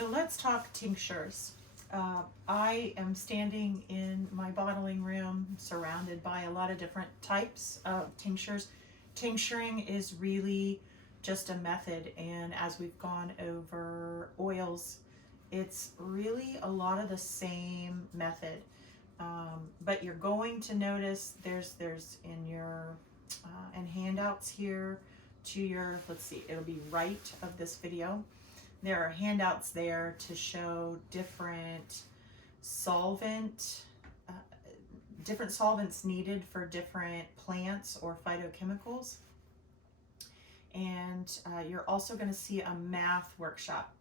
So let's talk tinctures. I am standing in my bottling room surrounded by a lot of different types of tinctures. Tincturing is really just a method, and as we've gone over oils, it's really a lot of the same method. But you're going to notice there's in your and handouts here to your, let's see, it'll be right of this video. There are handouts there to show solvent, uh, different solvents needed for different plants or phytochemicals. And you're also going to see a math workshop.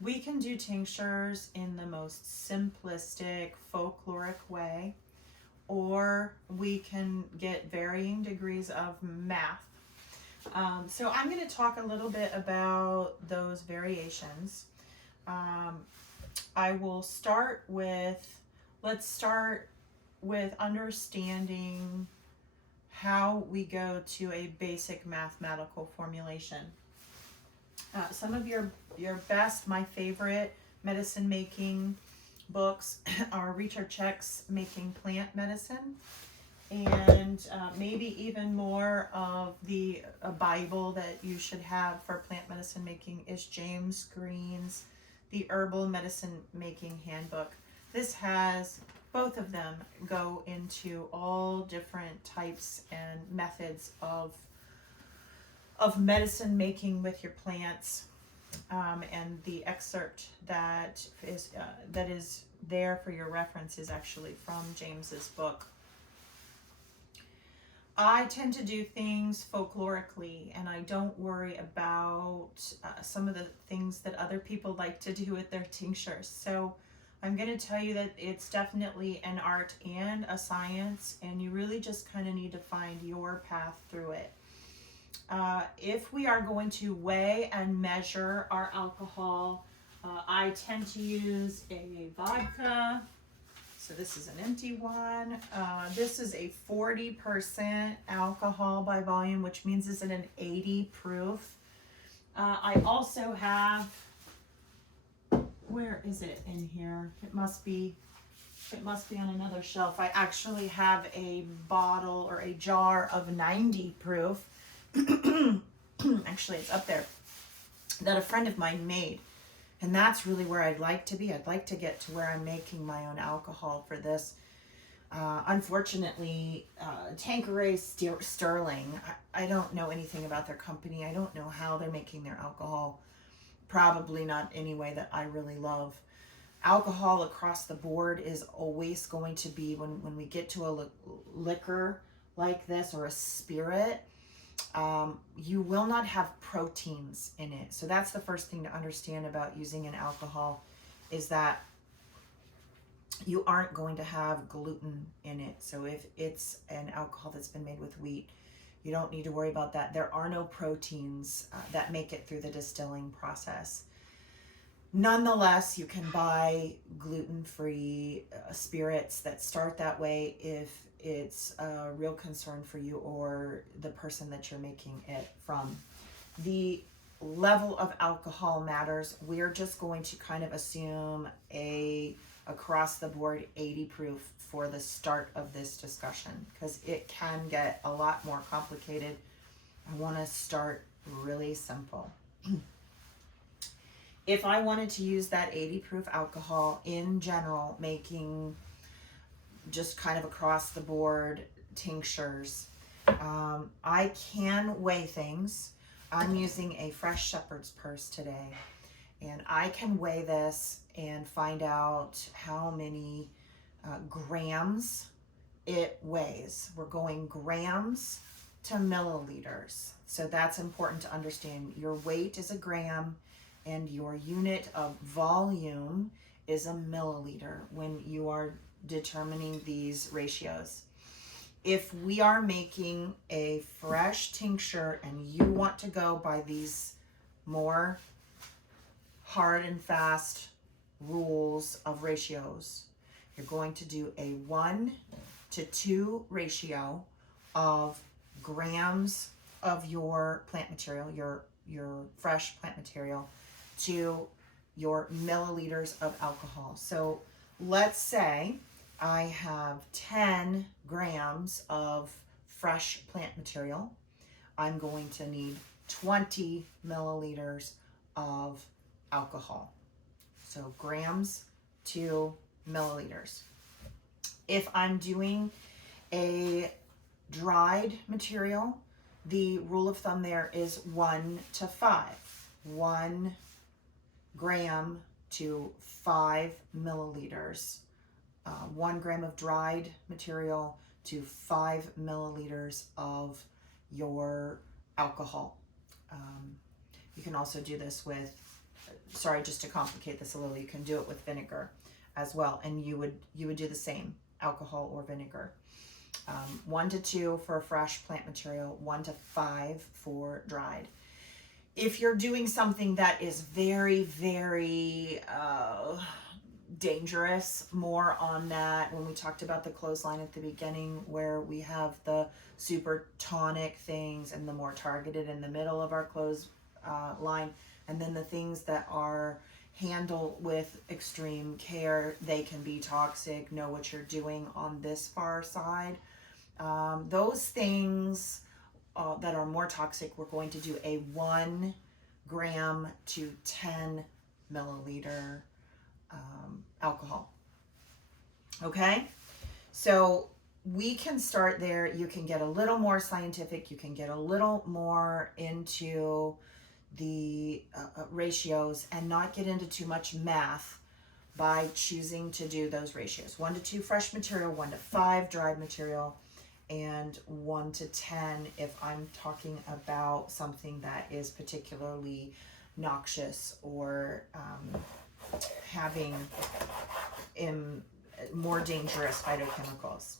We can do tinctures in the most simplistic, folkloric way, or we can get varying degrees of math. So I'm going to talk a little bit about those variations. I will start with, let's start with understanding how we go to a basic mathematical formulation. Some of your best, my favorite medicine making books are Richard Check's Making Plant Medicine, and maybe even more of a Bible that you should have for plant medicine making is James Green's The Herbal Medicine Making Handbook. This has, both of them go into all different types and methods of medicine making with your plants, and the excerpt that is there for your reference is actually from James's book. I tend to do things folklorically, and I don't worry about some of the things that other people like to do with their tinctures. So I'm going to tell you that it's definitely an art and a science, and you really just kind of need to find your path through it. If we are going to weigh and measure our alcohol, I tend to use a vodka. So this is an empty one. This is a 40% alcohol by volume, which means it's an 80 proof. I also have, where is it in here? It must be on another shelf. I actually have a bottle or a jar of 90 proof. Actually, it's up there, that a friend of mine made. And that's really where I'd like to be. I'd like to get to where I'm making my own alcohol for this. Unfortunately, Tanqueray Sterling, I don't know anything about their company. I don't know how they're making their alcohol. Probably not any way that I really love. Alcohol across the board is always going to be, when we get to a liquor like this or a spirit, you will not have proteins in it. So that's the first thing to understand about using an alcohol, is that you aren't going to have gluten in it. So if it's an alcohol that's been made with wheat, you don't need to worry about that. There are no proteins that make it through the distilling process. Nonetheless, you can buy gluten-free spirits that start that way if it's a real concern for you or the person that you're making it from. The level of alcohol matters. We're just going to kind of assume a across the board 80 proof for the start of this discussion, because it can get a lot more complicated. I want to start really simple. If I wanted to use that 80 proof alcohol in general, making just kind of across the board tinctures, I can weigh things. I'm using a fresh shepherd's purse today, and I can weigh this and find out how many grams it weighs. We're going grams to milliliters, so that's important to understand. Your weight is a gram and your unit of volume is a milliliter when you are determining these ratios. If we are making a fresh tincture and you want to go by these more hard and fast rules of ratios, you're going to do a 1-to-2 ratio of grams of your plant material, your fresh plant material, to your milliliters of alcohol. So let's say I have 10 grams of fresh plant material. I'm going to need 20 milliliters of alcohol. So grams to milliliters. If I'm doing a dried material, the rule of thumb there is 1 to 5. 1 gram to 5 milliliters. 1 gram of dried material to 5 milliliters of your alcohol. You can also do this with, sorry, just to complicate this a little, you can do it with vinegar as well, and you would do the same, alcohol or vinegar. 1 to 2 for fresh plant material, 1 to 5 for dried. If you're doing something that is very, very dangerous, more on that when we talked about the clothesline at the beginning, where we have the super tonic things and the more targeted in the middle of our clothes line, and then the things that are handled with extreme care, they can be toxic. Know what you're doing on this far side. Those things that are more toxic, we're going to do a 1 gram to 10 milliliter alcohol. Okay, so we can start there. You can get a little more scientific. You can get a little more into the ratios and not get into too much math by choosing to do those ratios. 1 to 2 fresh material, 1 to 5 dried material, and 1 to 10 if I'm talking about something that is particularly noxious or having more dangerous phytochemicals.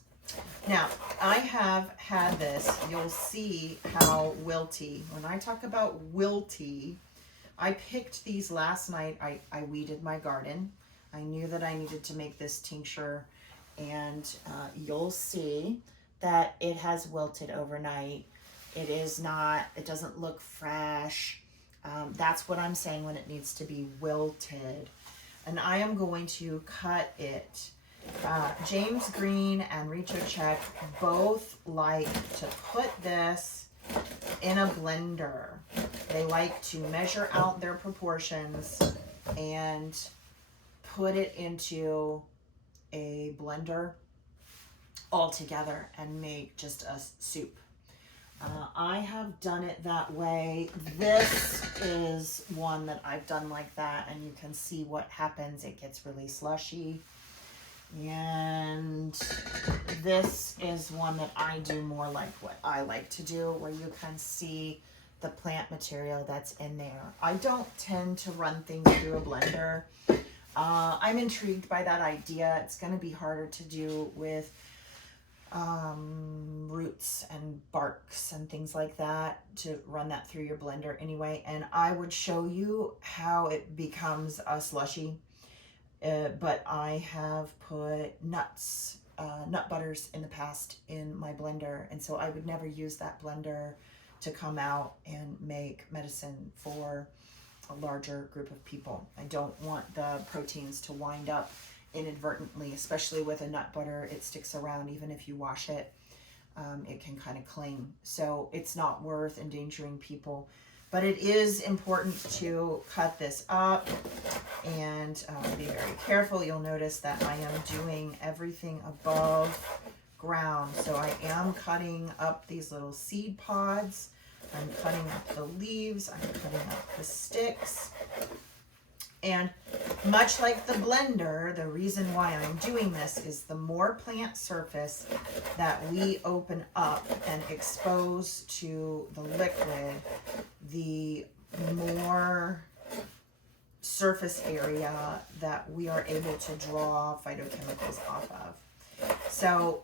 Now, I have had this, you'll see how wilty. When I talk about wilty, I picked these last night. I weeded my garden. I knew that I needed to make this tincture, and you'll see that it has wilted overnight. It doesn't look fresh. That's what I'm saying when it needs to be wilted. And I am going to cut it. James Green and Richo Check both like to put this in a blender. They like to measure out their proportions and put it into a blender all together and make just a soup. I have done it that way. This is one that I've done like that, and you can see what happens. It gets really slushy. And this is one that I do more like what I like to do, where you can see the plant material that's in there. I don't tend to run things through a blender. I'm intrigued by that idea. It's going to be harder to do with roots and barks and things like that, to run that through your blender anyway. And I would show you how it becomes a slushy. But I have put nuts, nut butters in the past in my blender, and so I would never use that blender to come out and make medicine for a larger group of people. I don't want the proteins to wind up inadvertently, especially with a nut butter. It sticks around even if you wash it. It can kind of cling, so it's not worth endangering people. But it is important to cut this up and be very careful. You'll notice that I am doing everything above ground. So I am cutting up these little seed pods. I'm cutting up the leaves. I'm cutting up the sticks. And much like the blender, the reason why I'm doing this is the more plant surface that we open up and expose to the liquid, the more surface area that we are able to draw phytochemicals off of. So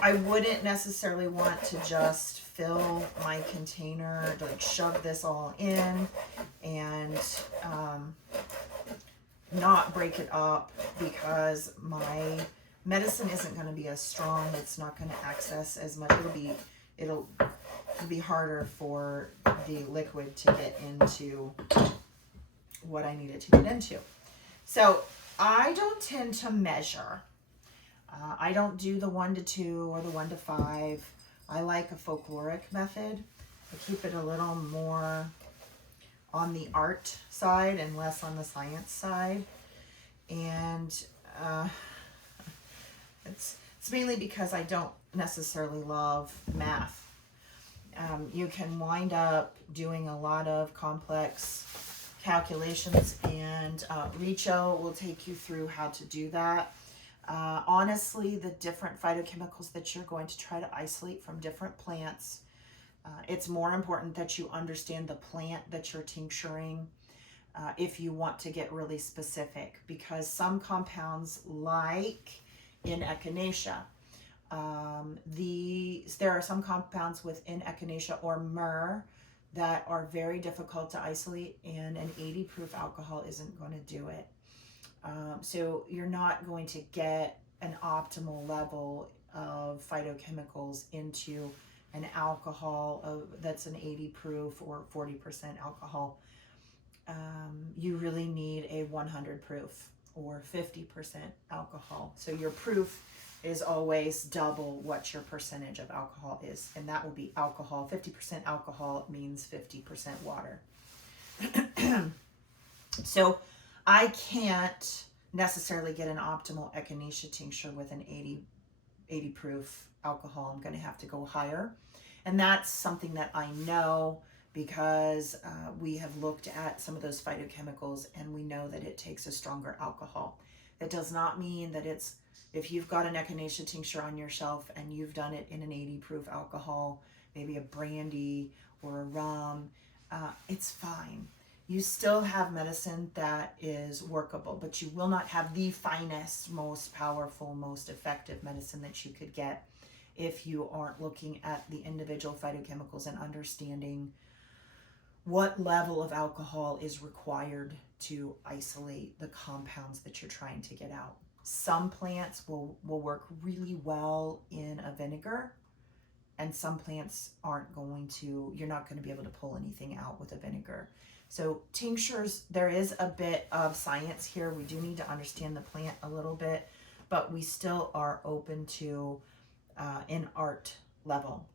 I wouldn't necessarily want to just fill my container, to like shove this all in and not break it up, because my medicine isn't going to be as strong. It's not going to access as much. It'll be harder for the liquid to get into what I need it to get into. So I don't tend to measure. I don't do the 1 to 2 or the 1 to 5. I like a folkloric method. I keep it a little more on the art side and less on the science side. And it's mainly because I don't necessarily love math. You can wind up doing a lot of complex calculations, and Richo will take you through how to do that. Honestly, the different phytochemicals that you're going to try to isolate from different plants, it's more important that you understand the plant that you're tincturing if you want to get really specific, because some compounds, like in echinacea, there are some compounds within echinacea or myrrh that are very difficult to isolate, and an 80 proof alcohol isn't going to do it. So you're not going to get an optimal level of phytochemicals into an alcohol that's an 80 proof or 40% alcohol. You really need a 100 proof or 50% alcohol. So your proof is always double what your percentage of alcohol is, and that will be alcohol. 50% alcohol means 50% water. So I can't necessarily get an optimal echinacea tincture with an 80 proof alcohol. I'm going to have to go higher, and that's something that I know because we have looked at some of those phytochemicals, and we know that it takes a stronger alcohol. That does not mean that it's, if you've got an echinacea tincture on your shelf and you've done it in an 80 proof alcohol, maybe a brandy or a rum, it's fine. You still have medicine that is workable, but you will not have the finest, most powerful, most effective medicine that you could get if you aren't looking at the individual phytochemicals and understanding what level of alcohol is required to isolate the compounds that you're trying to get out. Some plants will work really well in a vinegar, and some plants aren't going to, you're not going to be able to pull anything out with a vinegar. So tinctures, there is a bit of science here. We do need to understand the plant a little bit, but we still are open to an art level.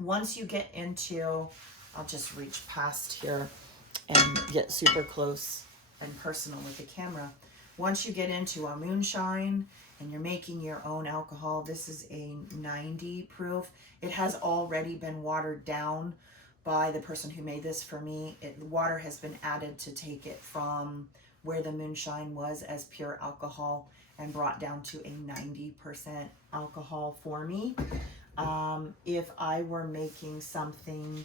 Once you get into, I'll just reach past here and get super close and personal with the camera. Once you get into a moonshine and you're making your own alcohol, this is a 90 proof. It has already been watered down by the person who made this for me. Water has been added to take it from where the moonshine was as pure alcohol and brought down to a 90% alcohol for me. If I were making something,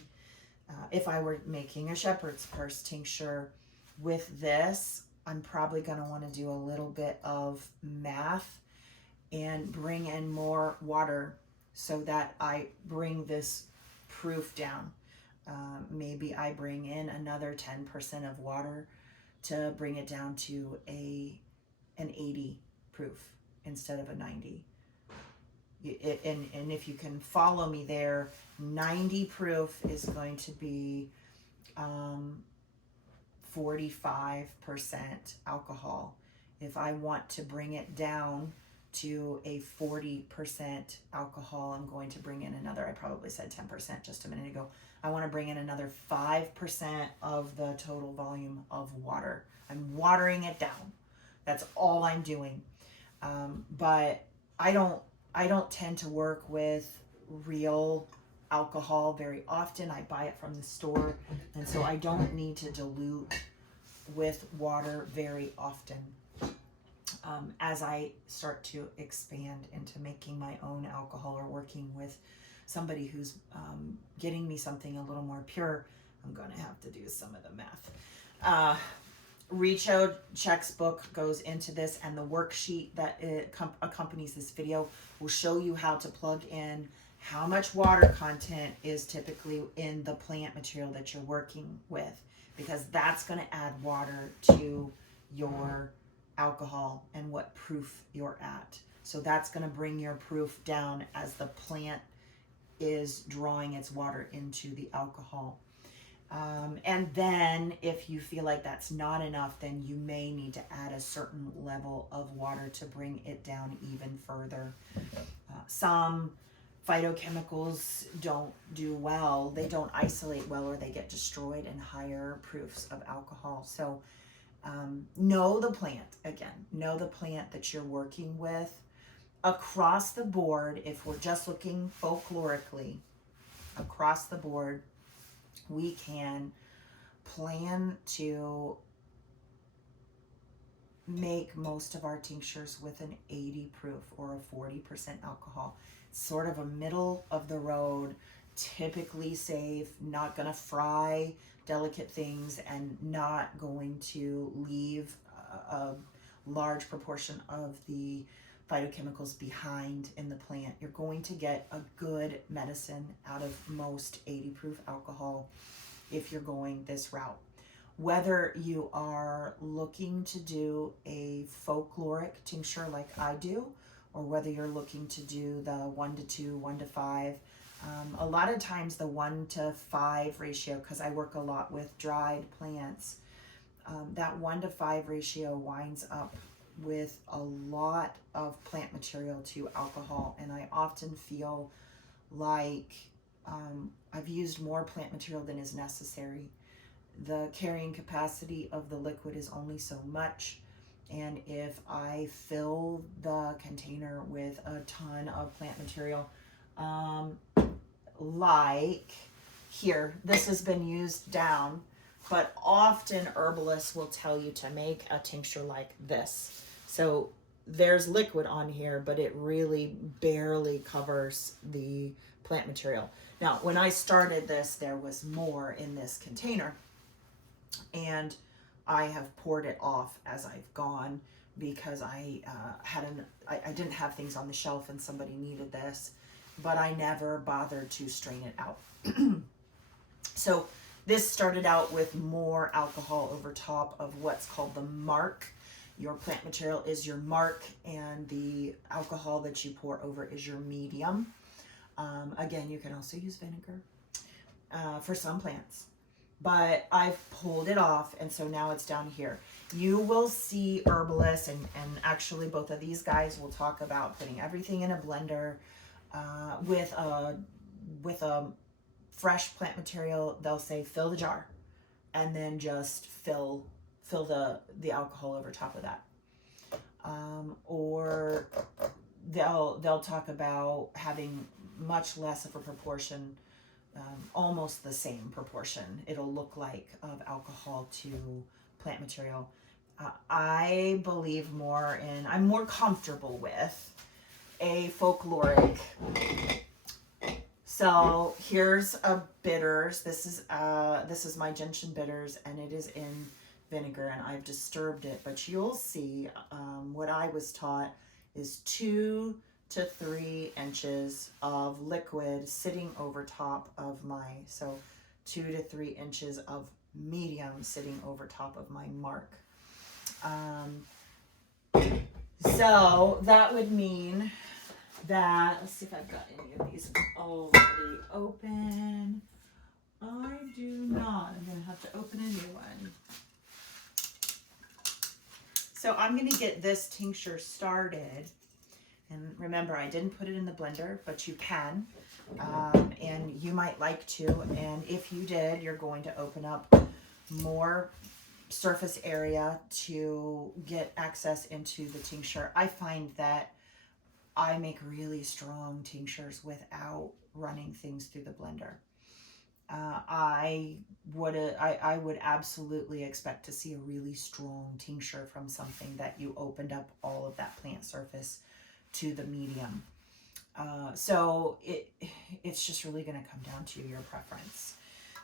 if I were making a shepherd's purse tincture with this, I'm probably going to want to do a little bit of math and bring in more water so that I bring this proof down. Maybe I bring in another 10% of water to bring it down to an 80 proof instead of a 90. And if you can follow me there, 90 proof is going to be 45% alcohol. If I want to bring it down to a 40% alcohol, I'm going to bring in another, I probably said 10% just a minute ago. I want to bring in another 5% of the total volume of water. I'm watering it down. That's all I'm doing. But I don't tend to work with real alcohol very often. I buy it from the store, and so I don't need to dilute with water very often. As I start to expand into making my own alcohol or working with somebody who's getting me something a little more pure, I'm going to have to do some of the math. Richo Check's book goes into this, and the worksheet that accompanies this video will show you how to plug in how much water content is typically in the plant material that you're working with, because that's going to add water to your alcohol and what proof you're at. So that's going to bring your proof down as the plant is drawing its water into the alcohol. And then if you feel like that's not enough, then you may need to add a certain level of water to bring it down even further. Some phytochemicals don't do well. They don't isolate well, or they get destroyed in higher proofs of alcohol. So know the plant. Again, know the plant that you're working with. Across the board, if we're just looking folklorically, across the board, we can plan to make most of our tinctures with an 80 proof or a 40% alcohol. Sort of a middle of the road, typically safe, not going to fry delicate things, and not going to leave a large proportion of the phytochemicals behind in the plant. You're going to get a good medicine out of most 80 proof alcohol if you're going this route. Whether you are looking to do a folkloric tincture like I do, or whether you're looking to do the 1 to 2, 1 to 5, a lot of times the 1 to 5 ratio, because I work a lot with dried plants, that 1 to 5 ratio winds up with a lot of plant material to alcohol, and I often feel like I've used more plant material than is necessary. The carrying capacity of the liquid is only so much, and if I fill the container with a ton of plant material, like here, this has been used down, but often herbalists will tell you to make a tincture like this. So there's liquid on here, but it really barely covers the plant material. Now, when I started this, there was more in this container, and I have poured it off as I've gone, because I didn't have things on the shelf and somebody needed this, but I never bothered to strain it out. So this started out with more alcohol over top of what's called the mark. Your plant material is your mark, and the alcohol that you pour over is your medium. Again, you can also use vinegar for some plants, but I've pulled it off, and so now it's down here. You will see herbalists, and actually both of these guys will talk about putting everything in a blender with a fresh plant material. They'll say fill the jar, and then just fill the alcohol over top of that. Or they'll talk about having much less of a proportion, almost the same proportion it'll look like, of alcohol to plant material. I believe more in, I'm more comfortable with a folkloric. So here's a bitters. This is my gentian bitters, and it is in vinegar, and I've disturbed it, but you'll see what I was taught is 2 to 3 inches of liquid sitting over top of so 2 to 3 inches of medium sitting over top of my mark. So that would mean that, let's see if I've got any of these already open. I do not. I'm going to have to open a new one. So I'm going to get this tincture started. And remember, I didn't put it in the blender, but you can. And you might like to. And if you did, you're going to open up more surface area to get access into the tincture. I find that I make really strong tinctures without running things through the blender. I would absolutely expect to see a really strong tincture from something that you opened up all of that plant surface to the medium. So it's just really going to come down to your preference.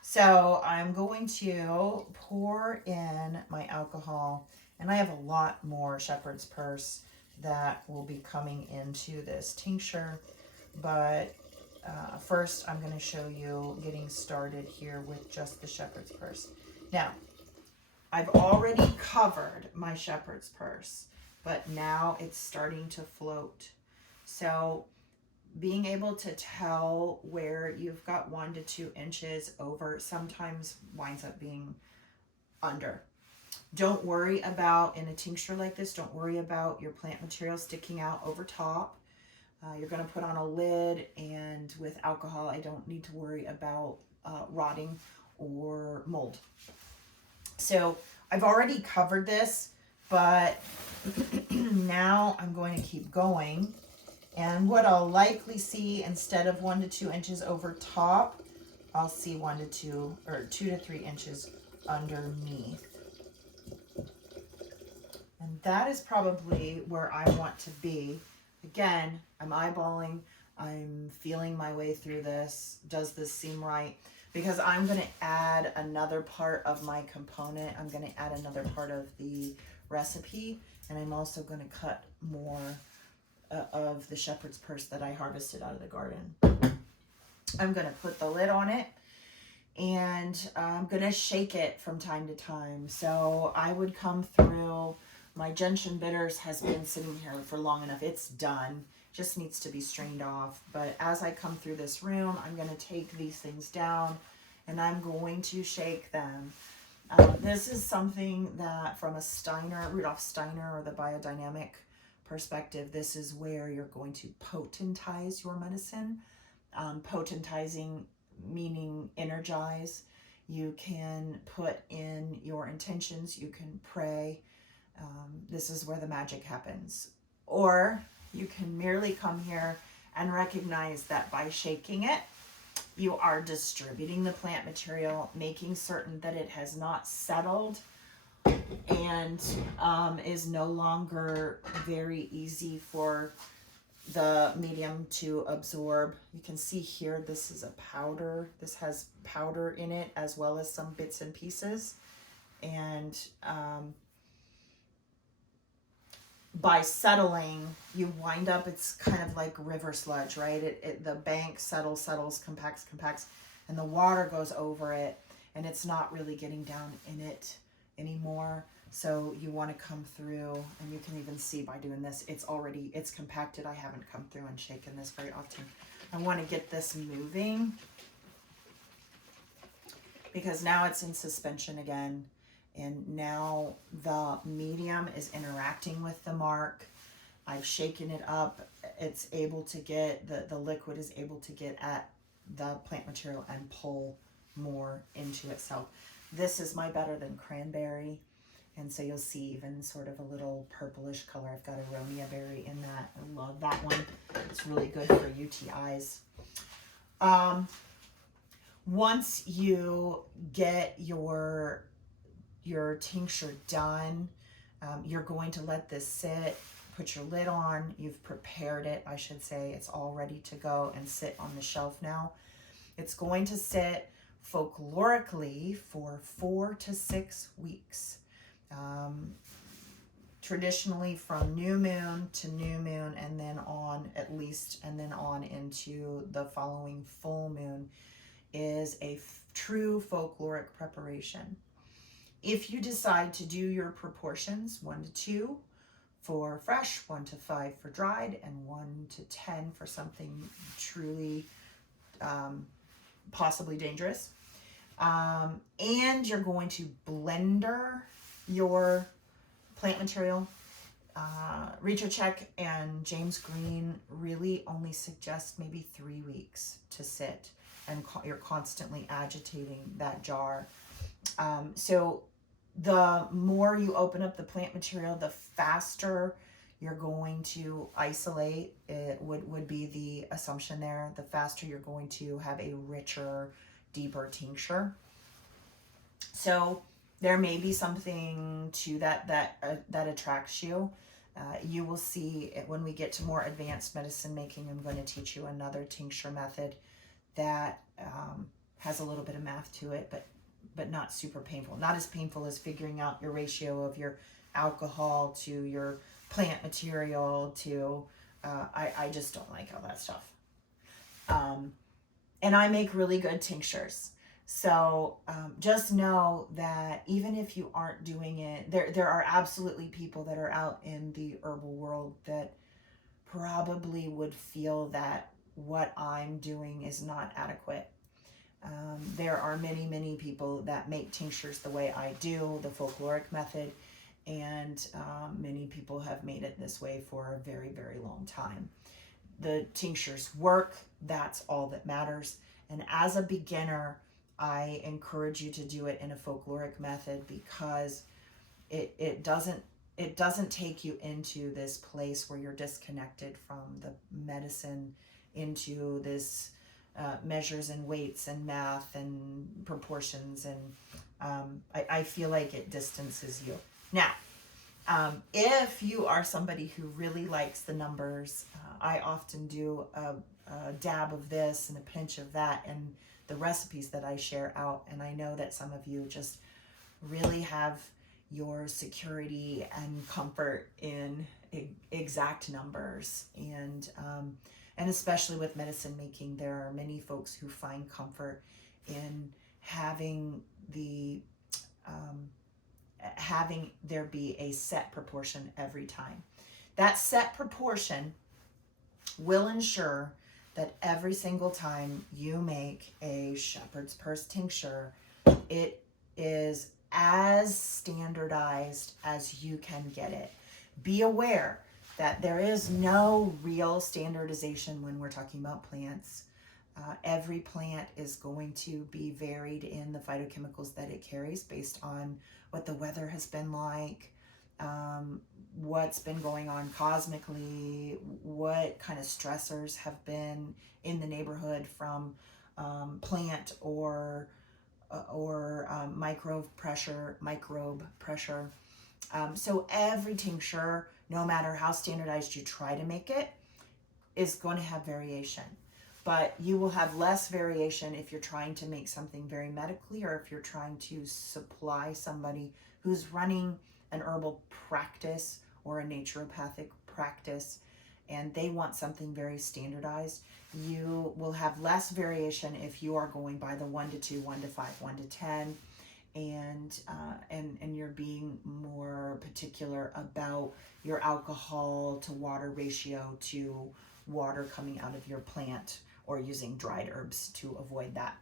So I'm going to pour in my alcohol, and I have a lot more shepherd's purse that will be coming into this tincture, but first I'm going to show you getting started here with just the shepherd's purse. Now, I've already covered my shepherd's purse, but now it's starting to float. So being able to tell where you've got 1 to 2 inches over sometimes winds up being under. Don't worry about, in a tincture like this, don't worry about your plant material sticking out over top. You're going to put on a lid, and with alcohol, I don't need to worry about rotting or mold. So I've already covered this, but now I'm going to keep going. And what I'll likely see, instead of 1 to 2 inches over top, I'll see 1 to 2 or 2 to 3 inches underneath. And that is probably where I want to be. Again, I'm eyeballing, I'm feeling my way through this. Does this seem right? Because I'm going to add another part of my component. I'm going to add another part of the recipe. And I'm also going to cut more of the shepherd's purse that I harvested out of the garden. I'm going to put the lid on it, and I'm going to shake it from time to time. So I would come through. My gentian bitters has been sitting here for long enough. It's done. Just needs to be strained off. But as I come through this room, I'm going to take these things down, and I'm going to shake them. This is something that, from a Rudolf Steiner, or the biodynamic perspective, this is where you're going to potentize your medicine. Potentizing meaning energize. You can put in your intentions, you can pray. This is where the magic happens. Or you can merely come here and recognize that by shaking it, you are distributing the plant material, making certain that it has not settled and is no longer very easy for the medium to absorb. You can see here, this is a powder. This has powder in it as well as some bits and pieces. And by settling, you wind up, it's kind of like river sludge, right? The bank settles, compacts, and the water goes over it, and it's not really getting down in it anymore. So you want to come through, and you can even see by doing this, it's compacted. I haven't come through and shaken this very often. I want to get this moving, because now it's in suspension again. And now the medium is interacting with the mark. I've shaken it up. It's able to get, the liquid is able to get at the plant material and pull more into itself. This is my better than cranberry. And so you'll see even sort of a little purplish color. I've got a Romea berry in that. I love that one. It's really good for UTIs. Once you get your tincture done, you're going to let this sit, put your lid on. You've prepared it, I should say. It's all ready to go and sit on the shelf now. It's going to sit folklorically for 4 to 6 weeks. Traditionally from new moon to new moon, and then on and then on into the following full moon is a true folkloric preparation. If you decide to do your proportions, 1 to 2 for fresh, 1 to 5 for dried, and 1 to 10 for something truly possibly dangerous, and you're going to blender your plant material, Retrocheck and James Green really only suggest maybe 3 weeks to sit, and you're constantly agitating that jar. So the more you open up the plant material, the faster you're going to isolate. It would be the assumption there. The faster you're going to have a richer, deeper tincture. So there may be something to that attracts you. You will see it when we get to more advanced medicine making. I'm going to teach you another tincture method that has a little bit of math to it, but not super painful. Not as painful as figuring out your ratio of your alcohol to your plant material to, I just don't like all that stuff. And I make really good tinctures. So just know that even if you aren't doing it, there are absolutely people that are out in the herbal world that probably would feel that what I'm doing is not adequate. There are many, many people that make tinctures the way I do, the folkloric method, and many people have made it this way for a very, very long time. The tinctures work, that's all that matters. And as a beginner, I encourage you to do it in a folkloric method because it doesn't take you into this place where you're disconnected from the medicine, into this measures and weights and math and proportions, and I feel like it distances you. Now, if you are somebody who really likes the numbers, I often do a dab of this and a pinch of that and the recipes that I share out, and I know that some of you just really have your security and comfort in exact numbers, and especially with medicine making, there are many folks who find comfort in having having there be a set proportion every time. That set proportion will ensure that every single time you make a shepherd's purse tincture, it is as standardized as you can get it. Be aware that there is no real standardization when we're talking about plants. Every plant is going to be varied in the phytochemicals that it carries based on what the weather has been like, what's been going on cosmically, what kind of stressors have been in the neighborhood from plant or microbe pressure. So every tincture, no matter how standardized you try to make it, is going to have variation. But you will have less variation if you're trying to make something very medically, or if you're trying to supply somebody who's running an herbal practice or a naturopathic practice and they want something very standardized. You will have less variation if you are going by the 1 to 2, 1 to 5, 1 to 10, and you're being more particular about your alcohol to water ratio to water coming out of your plant, or using dried herbs to avoid that.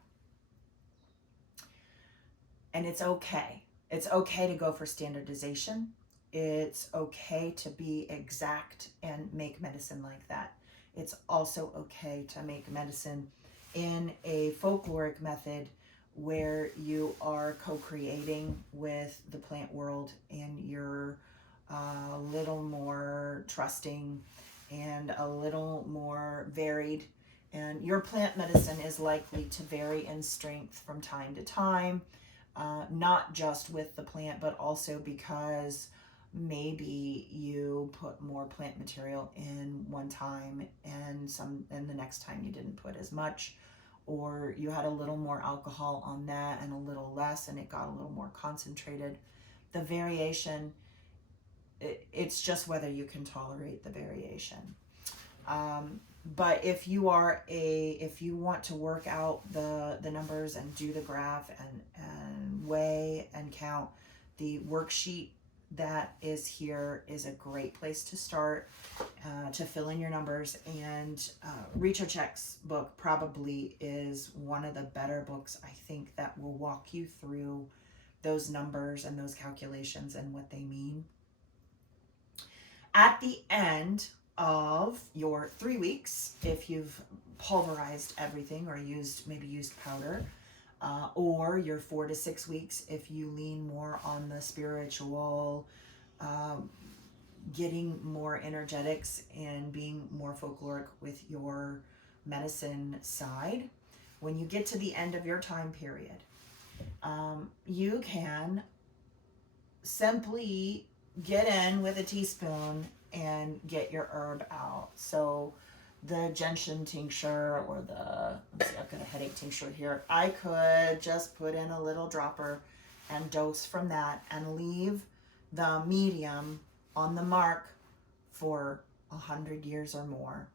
And it's okay. It's okay to go for standardization. It's okay to be exact and make medicine like that. It's also okay to make medicine in a folkloric method where you are co-creating with the plant world and you're a little more trusting and a little more varied. And your plant medicine is likely to vary in strength from time to time, not just with the plant, but also because maybe you put more plant material in one time and the next time you didn't put as much, or you had a little more alcohol on that and a little less and it got a little more concentrated. The variation, it's just whether you can tolerate the variation. But if you want to work out the numbers and do the graph and weigh and count, the worksheet that is here is a great place to start to fill in your numbers. And Research X book probably is one of the better books, I think, that will walk you through those numbers and those calculations and what they mean. At the end of your 3 weeks, if you've pulverized everything or maybe used powder, or your 4 to 6 weeks if you lean more on the spiritual, getting more energetics and being more folkloric with your medicine side. When you get to the end of your time period, you can simply get in with a teaspoon and get your herb out. So the gentian tincture or let's see, I've got a headache tincture here. I could just put in a little dropper and dose from that and leave the medium on the mark for 100 years or more.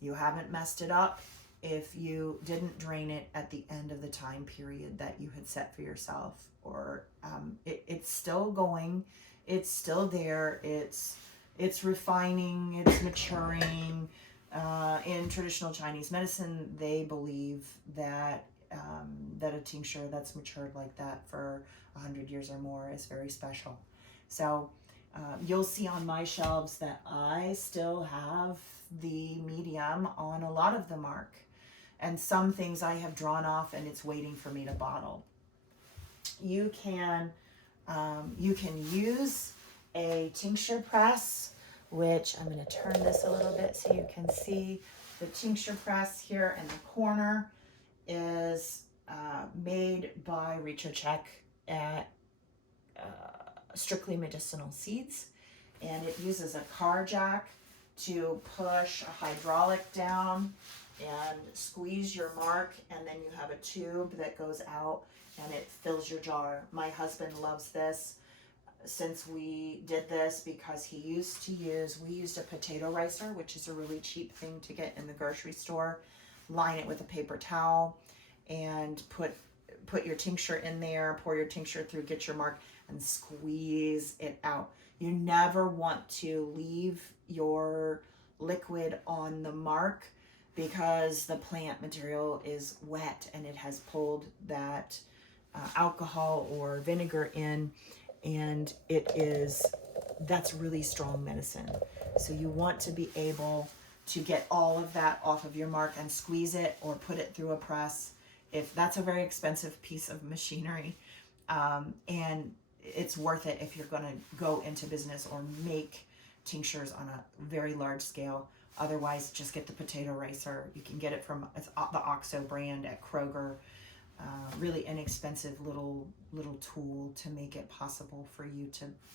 You haven't messed it up if you didn't drain it at the end of the time period that you had set for yourself, or it's still going, it's still there, it's refining, it's maturing, In traditional Chinese medicine, they believe that that a tincture that's matured like that for 100 years or more is very special. So you'll see on my shelves that I still have the medium on a lot of the mark, and some things I have drawn off and it's waiting for me to bottle. You can use a tincture press, which I'm going to turn this a little bit so you can see. The tincture press here in the corner is made by Check at Strictly Medicinal Seeds, and it uses a car jack to push a hydraulic down and squeeze your mark, and then you have a tube that goes out and it fills your jar. My husband loves this since we did this because we used a potato ricer, which is a really cheap thing to get in the grocery store. Line it with a paper towel and put your tincture in there, pour your tincture through, get your mark, and squeeze it out. You never want to leave your liquid on the mark because the plant material is wet and it has pulled that alcohol or vinegar in, and that's really strong medicine. So you want to be able to get all of that off of your mark and squeeze it or put it through a press. If that's a very expensive piece of machinery, and it's worth it if you're going to go into business or make tinctures on a very large scale. Otherwise, just get the potato ricer. You can get it from the OXO brand at Kroger. Really inexpensive little tool to make it possible for you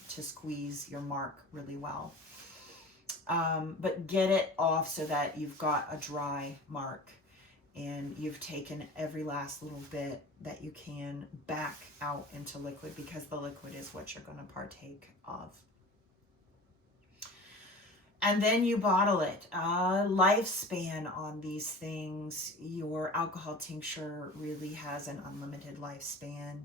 to squeeze your mark really well. But get it off so that you've got a dry mark and you've taken every last little bit that you can back out into liquid, because the liquid is what you're going to partake of. And then you bottle it. Lifespan on these things. Your alcohol tincture really has an unlimited lifespan.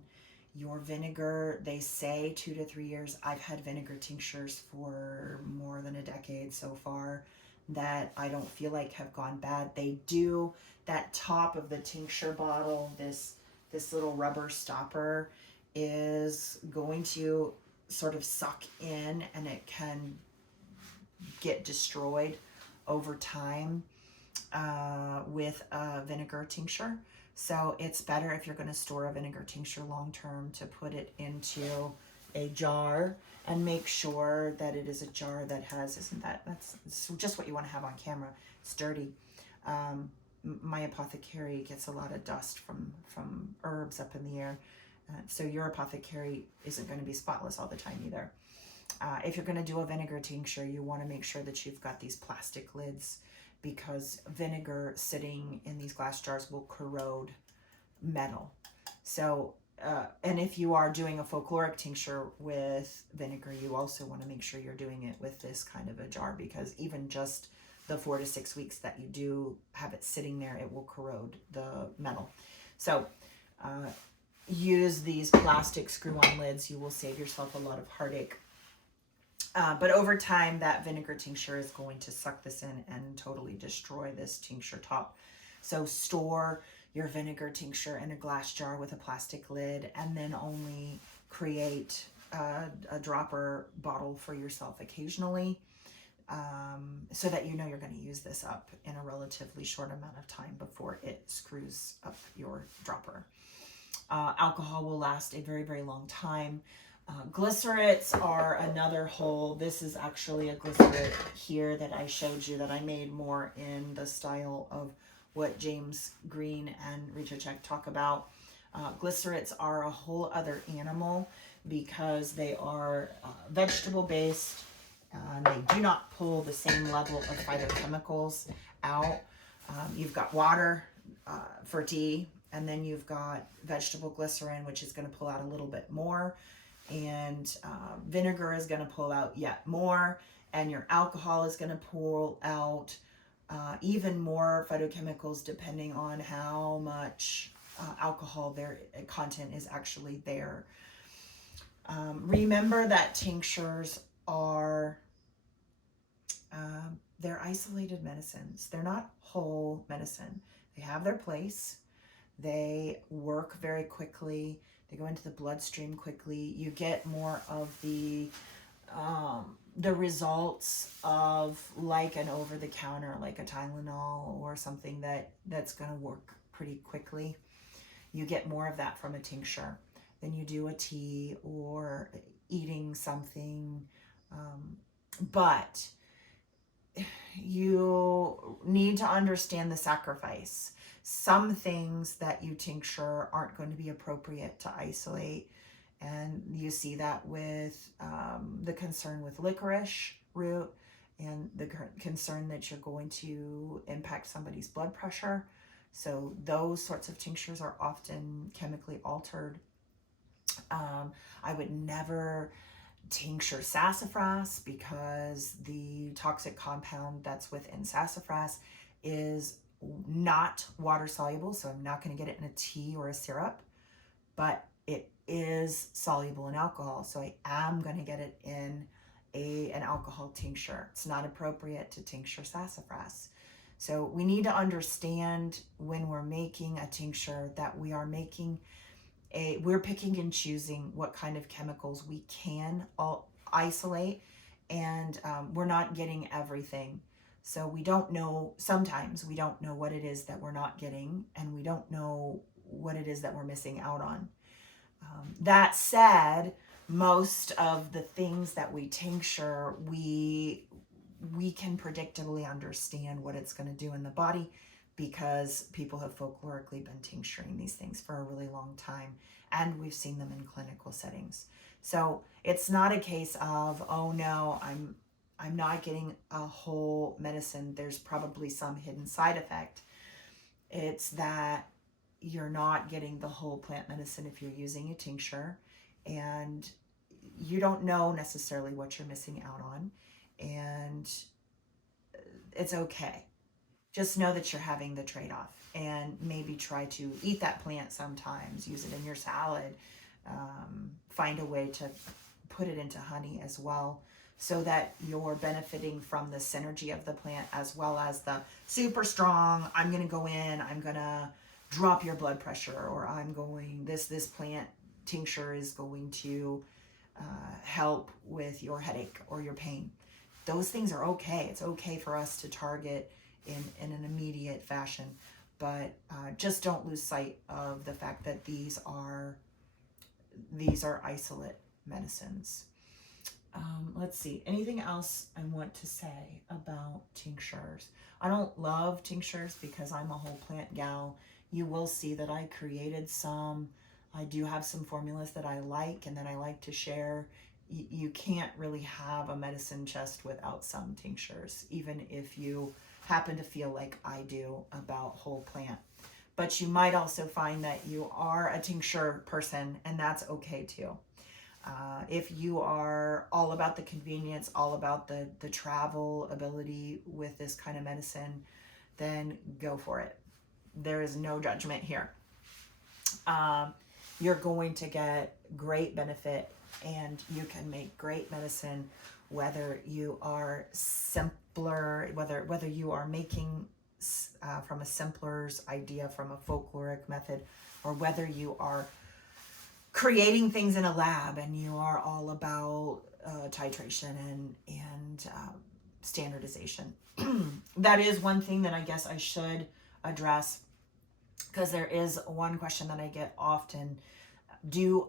Your vinegar, they say 2 to 3 years. I've had vinegar tinctures for more than a decade so far that I don't feel like have gone bad. They do, that top of the tincture bottle, this little rubber stopper is going to sort of suck in, and it can get destroyed over time with a vinegar tincture. So it's better if you're going to store a vinegar tincture long term to put it into a jar and make sure that it is a jar that has, that's just what you want to have on camera. It's dirty. My apothecary gets a lot of dust from herbs up in the air. So your apothecary isn't going to be spotless all the time either. If you're going to do a vinegar tincture, you want to make sure that you've got these plastic lids, because vinegar sitting in these glass jars will corrode metal. So, and if you are doing a folkloric tincture with vinegar, you also want to make sure you're doing it with this kind of a jar, because even just the 4 to 6 weeks that you do have it sitting there, it will corrode the metal. So, use these plastic screw-on lids. You will save yourself a lot of heartache. But over time, that vinegar tincture is going to suck this in and totally destroy this tincture top. So store your vinegar tincture in a glass jar with a plastic lid, and then only create a dropper bottle for yourself occasionally, so that you know you're going to use this up in a relatively short amount of time before it screws up your dropper. Alcohol will last a very, very long time. Glycerates are another whole. This is actually a glycerate here that I showed you that I made more in the style of what James Green and Check talk about. Glycerates are a whole other animal because they are vegetable based. They do not pull the same level of phytochemicals out. You've got water for D, and then you've got vegetable glycerin, which is going to pull out a little bit more. And vinegar is going to pull out yet more, and your alcohol is going to pull out even more phytochemicals depending on how much alcohol their content is actually there. Remember that tinctures are they're isolated medicines. They're not whole medicine. They have their place. They work very quickly. They go into the bloodstream quickly. You get more of the results of like an over-the-counter, like a Tylenol or something that's going to work pretty quickly. You get more of that from a tincture than you do a tea or eating something. But you need to understand the sacrifice. Some things that you tincture aren't going to be appropriate to isolate. And you see that with the concern with licorice root and the concern that you're going to impact somebody's blood pressure. So those sorts of tinctures are often chemically altered. I would never tincture sassafras because the toxic compound that's within sassafras is not water soluble. So I'm not going to get it in a tea or a syrup, but it is soluble in alcohol. So I am going to get it in an alcohol tincture. It's not appropriate to tincture sassafras. So we need to understand when we're making a tincture that we are making we're picking and choosing what kind of chemicals we can isolate, and we're not getting everything. So we don't know, sometimes we don't know what it is that we're not getting, and we don't know what it is that we're missing out on. That said, most of the things that we tincture, we can predictably understand what it's going to do in the body, because people have folklorically been tincturing these things for a really long time, and we've seen them in clinical settings. So it's not a case of, oh no, I'm not getting a whole medicine. There's probably some hidden side effect. It's that you're not getting the whole plant medicine if you're using a tincture, and you don't know necessarily what you're missing out on, and it's okay. Just know that you're having the trade-off, and maybe try to eat that plant sometimes, use it in your salad, find a way to put it into honey as well, so that you're benefiting from the synergy of the plant as well as the super strong, I'm going to go in, I'm going to drop your blood pressure, or this plant tincture is going to help with your headache or your pain. Those things are okay. It's okay for us to target in an immediate fashion, but just don't lose sight of the fact that these are isolate medicines. Let's see, anything else I want to say about tinctures? I don't love tinctures because I'm a whole plant gal. You will see that I created some. I do have some formulas that I like and that I like to share. You can't really have a medicine chest without some tinctures, even if you happen to feel like I do about whole plant. But you might also find that you are a tincture person, and that's okay too. If you are all about the convenience, all about the travel ability with this kind of medicine, then go for it. There is no judgment here. You're going to get great benefit, and you can make great medicine whether you are simpler, whether you are making from a simpler's idea, from a folkloric method, or whether you are creating things in a lab and you are all about titration and standardization. That is one thing that I guess I should address, because there is one question that I get often. Do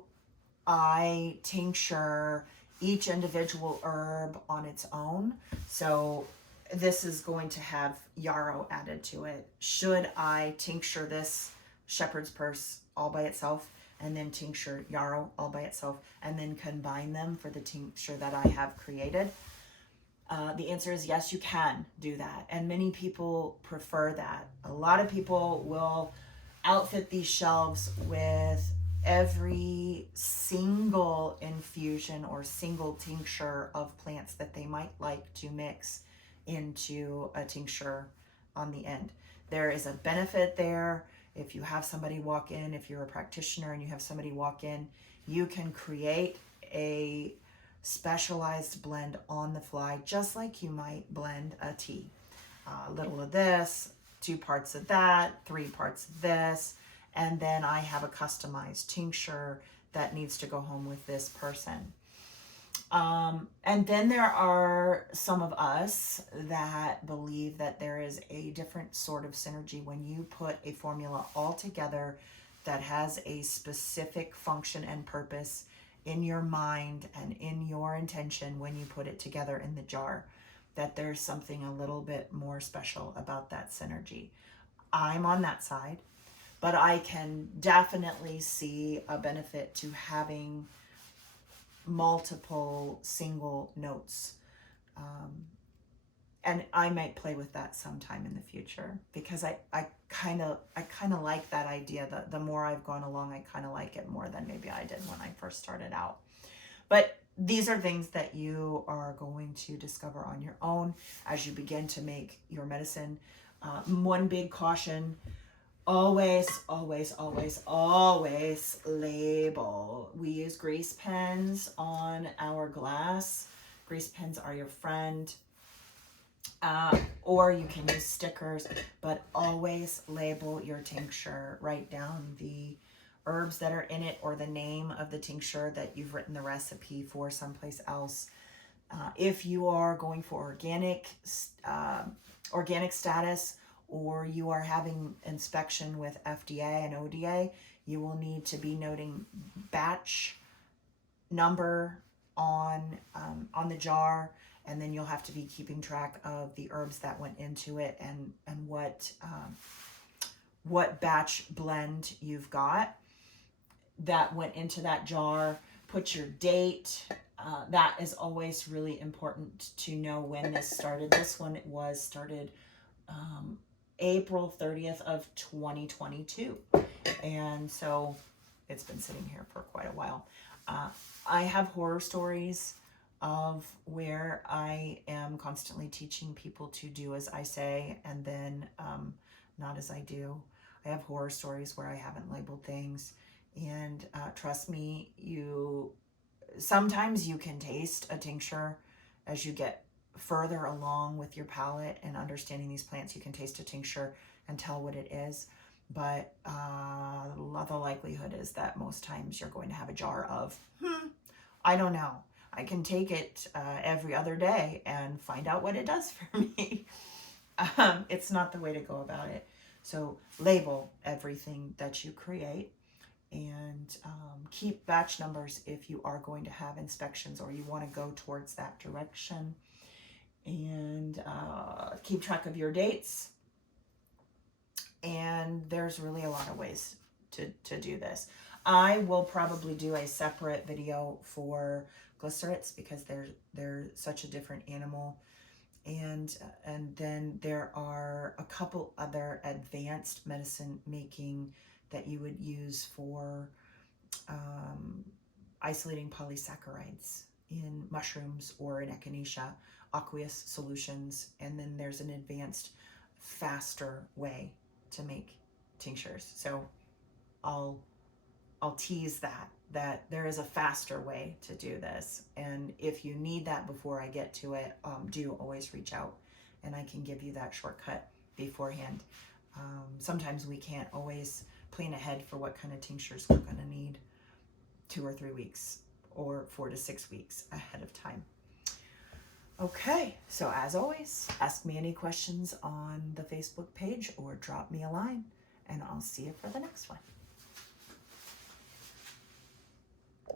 I tincture each individual herb on its own? So this is going to have yarrow added to it. Should I tincture this shepherd's purse all by itself, and then tincture yarrow all by itself, and then combine them for the tincture that I have created? The answer is yes, you can do that. And many people prefer that. A lot of people will outfit these shelves with every single infusion or single tincture of plants that they might like to mix into a tincture on the end. There is a benefit there. If you have somebody walk in, if you're a practitioner and you have somebody walk in, you can create a specialized blend on the fly, just like you might blend a tea. A little of this, 2 parts of that, 3 parts of this, and then I have a customized tincture that needs to go home with this person. And then there are some of us that believe that there is a different sort of synergy when you put a formula all together that has a specific function and purpose in your mind and in your intention when you put it together in the jar, that there's something a little bit more special about that synergy. I'm on that side, but I can definitely see a benefit to having multiple single notes. And I might play with that sometime in the future, because I kind of like that idea. The more I've gone along, I kind of like it more than maybe I did when I first started out. But these are things that you are going to discover on your own as you begin to make your medicine. One big caution: always, always, always, always label. We use grease pens on our glass. Grease pens are your friend. Or you can use stickers, but always label your tincture. Write down the herbs that are in it, or the name of the tincture that you've written the recipe for someplace else. If you are going for organic status, or you are having inspection with FDA and ODA, you will need to be noting batch number on the jar, and then you'll have to be keeping track of the herbs that went into it, and what batch blend you've got that went into that jar. Put your date. That is always really important to know when this started. This one was started April 30th of 2022, and so it's been sitting here for quite a while. I have horror stories of where I am constantly teaching people to do as I say, and then not as I do. I have horror stories where I haven't labeled things, and trust me, sometimes you can taste a tincture as you get further along with your palate and understanding these plants. You can taste a tincture and tell what it is, but the likelihood is that most times you're going to have a jar of, I don't know. I can take it every other day and find out what it does for me. It's not the way to go about it. So label everything that you create, and keep batch numbers if you are going to have inspections or you want to go towards that direction. And keep track of your dates. And there's really a lot of ways to do this. I will probably do a separate video for glycerites, because they're such a different animal. And then there are a couple other advanced medicine making that you would use for isolating polysaccharides in mushrooms or in echinacea, aqueous solutions. And then there's an advanced, faster way to make tinctures. So I'll tease that there is a faster way to do this. And if you need that before I get to it, do always reach out, and I can give you that shortcut beforehand. Sometimes we can't always plan ahead for what kind of tinctures we're going to need 2 or 3 weeks or 4 to 6 weeks ahead of time. Okay, so as always, ask me any questions on the Facebook page or drop me a line, and I'll see you for the next one.